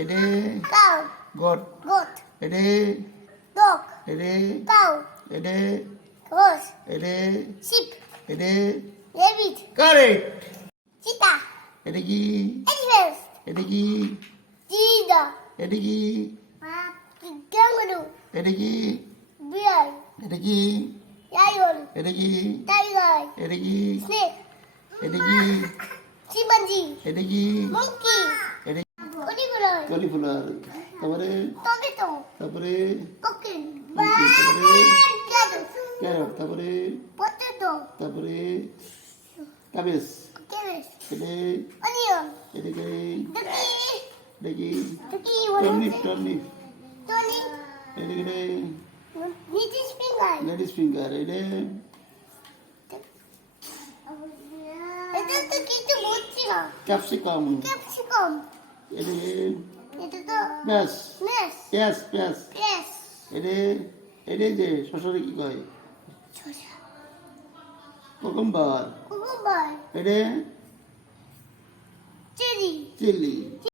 এডে cow, goat goat, এডে dog, এডে cow, এডে horse, এডে sheep, এডে rabbit, correct cheetah, এডে কি elephant, এডে কি cheetah, এডে কি kangaroo, এডে কি bear, এডে কি lion, এডে কি tiger, এডে কি snake, এডে কি chimpanzee, এডে কি monkey, এডে cauliflower, কলিফ্লাওয়ার তারপরে tomato, তারপরে pumpkin, তারপরে carrot, ক্যারট তারপরে potato, তারপরে কাবেজ carrot, এডে onion, এডে turkey, দেখি turkey, what টর্নিপ is it? টর্নিপ Tony, এদিকে Nitish finger. লেডিস ফিঙ্গার এডে এটা তো কিছু বুঝছি না। Capsicum capsicum. এডে এটা তো ব্যাস মেস। পেঁয়াজ পেঁয়াজ পেঁয়াজ। এডে এডে যে শশারে কি কয় শসা। Cucumber cucumber. এডে চেরি। চিলি